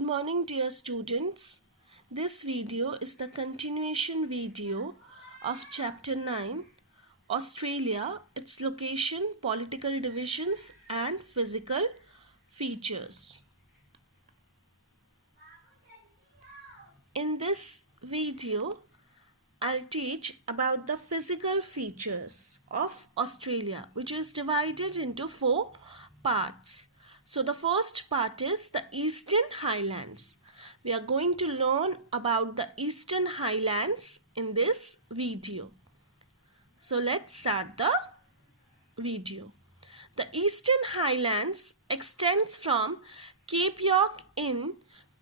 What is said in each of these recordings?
Good morning, dear students. This video is the continuation video of Chapter 9, Australia, its location, political divisions and physical features. In this video, I'll teach about the physical features of Australia, which is divided into 4 parts. So the first part is the Eastern Highlands. We are going to learn about the Eastern Highlands in this video. So let's start the video. The Eastern Highlands extends from Cape York in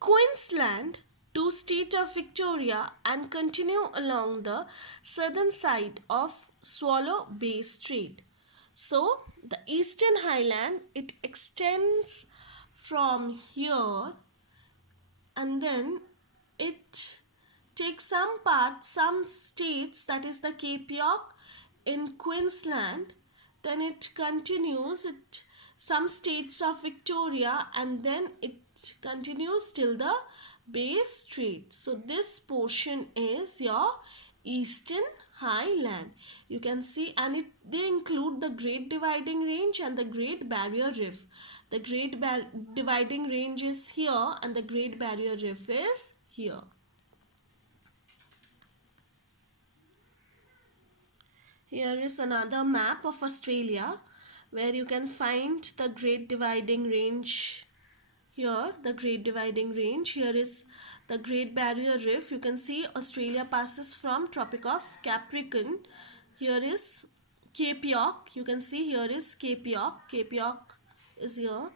Queensland to state of Victoria and continue along the southern side of Swallow Bay Strait. So the Eastern Highland, it extends from here and then it takes some states, that is the Cape York in Queensland, then it continues some states of Victoria and then it continues till the Bay Strait. So this portion is your Eastern Highland. You can see, and they include the Great Dividing Range and the Great Barrier Reef. The Great Dividing Range is here and the Great Barrier Reef is here. Here is another map of Australia where you can find the Great Dividing Range. Here, the Great Dividing Range. Here is the Great Barrier Reef. You can see Australia passes from Tropic of Capricorn. Here is Cape York. You can see here is Cape York. Cape York is here.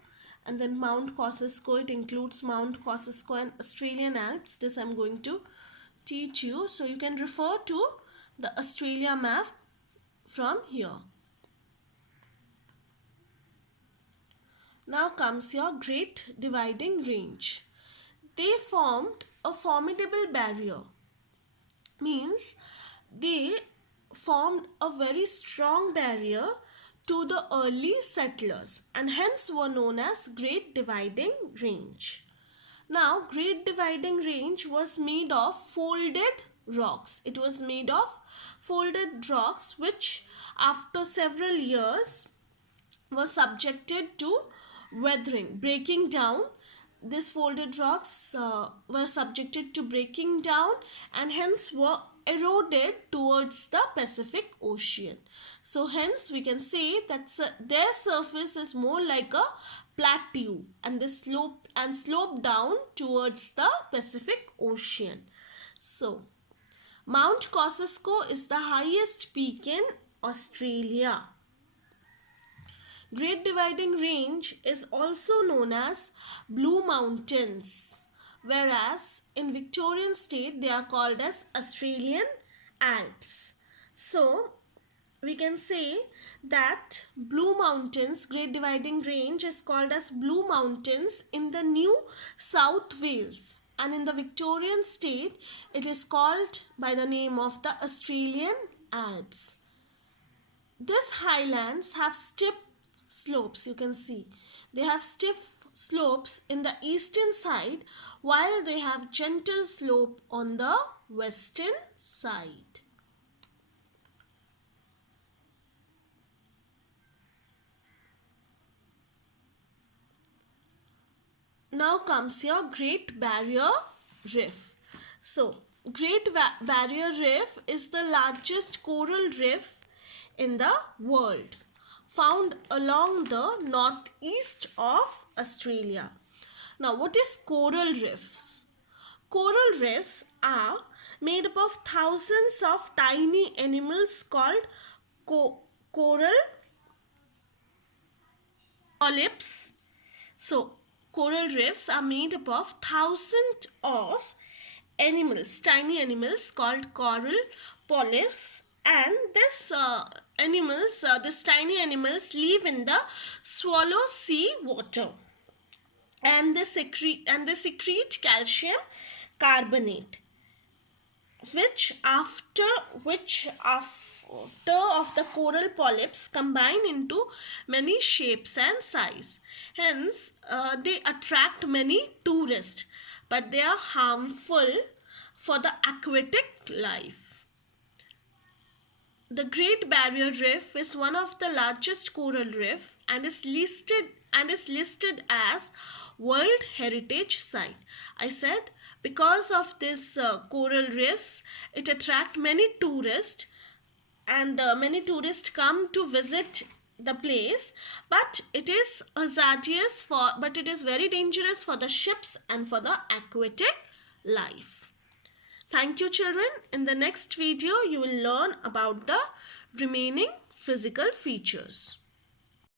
And then Mount Kosciuszko. It includes Mount Kosciuszko and Australian Alps. This I am going to teach you. So you can refer to the Australia map from here. Now comes your Great Dividing Range. They formed a formidable barrier. Means they formed a very strong barrier to the early settlers and hence were known as Great Dividing Range. Now Great Dividing Range was made of folded rocks. It was made of folded rocks which after several years were subjected to weathering, breaking down. These folded rocks were subjected to breaking down and hence were eroded towards the Pacific Ocean. So hence we can say that their surface is more like a plateau and they slope down towards the Pacific Ocean. So Mount Kosciuszko is the highest peak in Australia. Great Dividing Range is also known as Blue Mountains, whereas in Victorian state they are called as Australian Alps. So we can say that Blue Mountains, Great Dividing Range is called as Blue Mountains in the New South Wales, and in the Victorian state it is called by the name of the Australian Alps. These highlands have steep slopes. You can see they have stiff slopes in the eastern side while they have gentle slope on the western side. Now comes your Great Barrier Reef. So Great Barrier Reef is the largest coral reef in the world, found along the northeast of Australia. Now, what is coral reefs? Coral reefs are made up of thousands of tiny animals called coral polyps. So, coral reefs are made up of thousands of animals, tiny animals called coral polyps, and these tiny animals live in the shallow sea water and they secrete calcium carbonate which after of the coral polyps combine into many shapes and size. Hence, they attract many tourists, but they are harmful for the aquatic life. The Great Barrier Reef is one of the largest coral reef and is listed as World Heritage Site. I said because of this coral reefs, it attract many tourists, and many tourists come to visit the place, but it is very dangerous for the ships and for the aquatic life. Thank you, children. In the next video, you will learn about the remaining physical features.